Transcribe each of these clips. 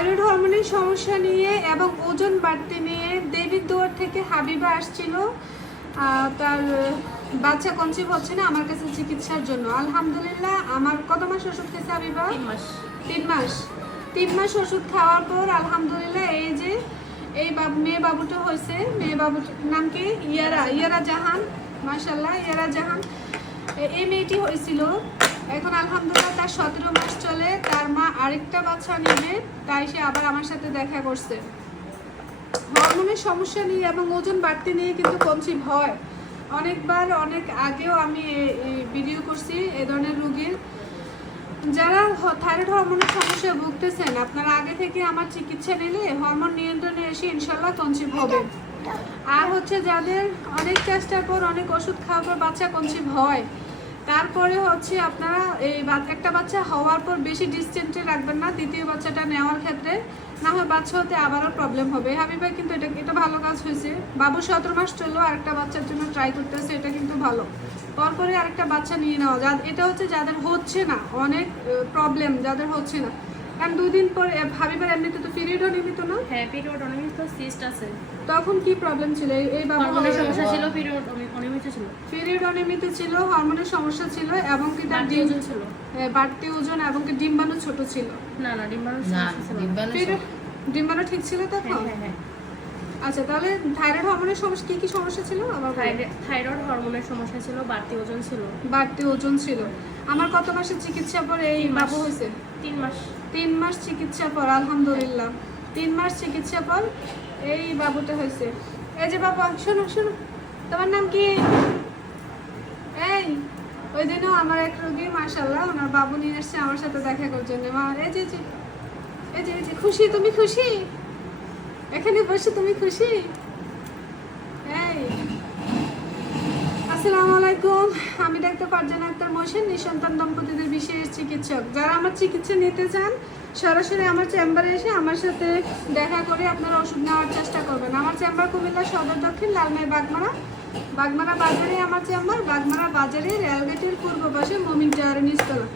Thyroid হরমোনের সমস্যা নিয়ে এবং ওজন বাড়তে নিয়ে দেবীর দুয়ার থেকে হাবিবা আসছিল। তার বাচ্চা কনসিভ হচ্ছে না, আমার কাছে চিকিৎসার জন্য। আলহামদুলিল্লাহ, আমার কত মাস ওষুধ খেয়েছে হাবিবা? 3 মাস ওষুধ খাওয়ার পর আলহামদুলিল্লাহ এই যে এই মেয়ে বাবুটা হয়েছে। মেয়ে বাবুর নাম কি? ইয়ারা জাহান। মাশাআল্লাহ, ইয়ারা জাহান। এই মেয়েটি হয়েছিল। এখন আলহামদুলিল্লাহ তার 17 মাস চলে, তার মা আরেকটা বাচ্চা নেবে, তাই সে আবার আমার সাথে দেখা করছে। হরমোনের সমস্যা নিয়ে এবং ওজন বাড়তে নিয়ে কিন্তু কনসিভ হয়। অনেকবার, অনেক আগেও আমি ভিডিও করছি এ ধরনের রোগীর। যারা থাইরয়েড হরমোনের সমস্যায় ভুগতেছেন, আপনারা আগে থেকে আমার চিকিৎসা নিলে হরমোন নিয়ন্ত্রণে এসে ইনশাল্লাহ কনসিভ হবে। আর হচ্ছে যাদের অনেক চেষ্টার পর, অনেক ওষুধ খাওয়ার পর বাচ্চা কনসিভ হয়, তারপরে হচ্ছে আপনারা এই একটা বাচ্চা হওয়ার পর বেশি ডিস্টেন্সে রাখবেন না দ্বিতীয় বাচ্চাটা নেওয়ার ক্ষেত্রে, না হয় বাচ্চা হতে আবারও প্রবলেম হবে। হাবিবা কিন্তু এটা ভালো কাজ হয়েছে। বাবু 17 মাস চললো, আরেকটা বাচ্চার জন্য ট্রাই করতেছে, এটা কিন্তু ভালো। পরপরে আরেকটা বাচ্চা নিয়ে নেওয়া এটা হচ্ছে যাদের হচ্ছে না, অনেক প্রবলেম যাদের হচ্ছে না। কারণ 2 দিন পরে হাবিবার এমনিতে তো পিরিয়ডও নিয়মিত না। হ্যাঁ, পিরিয়ড অনিয়মিত, সিস্ট আছে। তখন কি প্রবলেম ছিল? এই হরমোনের সমস্যা ছিল, পিরিয়ড অনিয়মিত ছিল। পিরিয়ড অনিয়মিত ছিল, হরমোনের সমস্যা ছিল এবং কি তার ওজন ছিল, বাড়তি ওজন এবং কি ডিম্বাণু ছোট ছিল। না ডিম্বাণু ছিল, ডিম্বাণু ঠিক ছিল তখন। হ্যাঁ। আচ্ছা, তাহলে থাইরয়েড হরমোনের সমস্যা কি সমস্যা ছিল? আমার থাইরয়েড হরমোনের সমস্যা ছিল, বাড়তি ওজন ছিল। বাড়তি ওজন ছিল। আমার কত মাসের চিকিৎসা পর এই বাবু হয়েছে? 3 মাস চিকিৎসা পর আলহামদুলিল্লাহ। 3 মাস চিকিৎসা পর এই বাবুটা হয়েছে। এই যে বাবা, শোনো, তোমার নাম কি? এই ওই দিনও আমার এক রোগী মাশাআল্লাহ ওনার বাবু নিয়ে আসছে আমার সাথে দেখা করার জন্য। মা এই যে খুশি? তুমি খুশি? এখানে বসে তুমি খুশি? এই আসসালামু আলাইকুম, আমি ডাক্তার ফারজানা আক্তার মোহসিন, নিঃসন্তান দম্পতিদের বিশেষ চিকিৎসক। যারা আমার চিকিৎসা নিতে চান সরাসরি আমার চেম্বারে এসে আমার সাথে দেখা করে আপনারা ওষুধ নেওয়ার চেষ্টা করবেন। আমার চেম্বার কুমিল্লা সদর দক্ষিণ লালমাই বাগমারা বাজারে আমার চেম্বার। বাগমারা বাজারে রেলগেটের পূর্ব পাশে মমিন টাওয়ারের নিচতলা।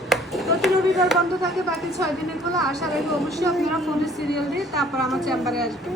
প্রতি রবিবার বন্ধ থাকে, বাকি 6 দিনে খোলা। আশা রাখি অবশ্যই আপনারা ফোনের সিরিয়াল দিয়ে তারপর আমার চেম্বারে আসবেন।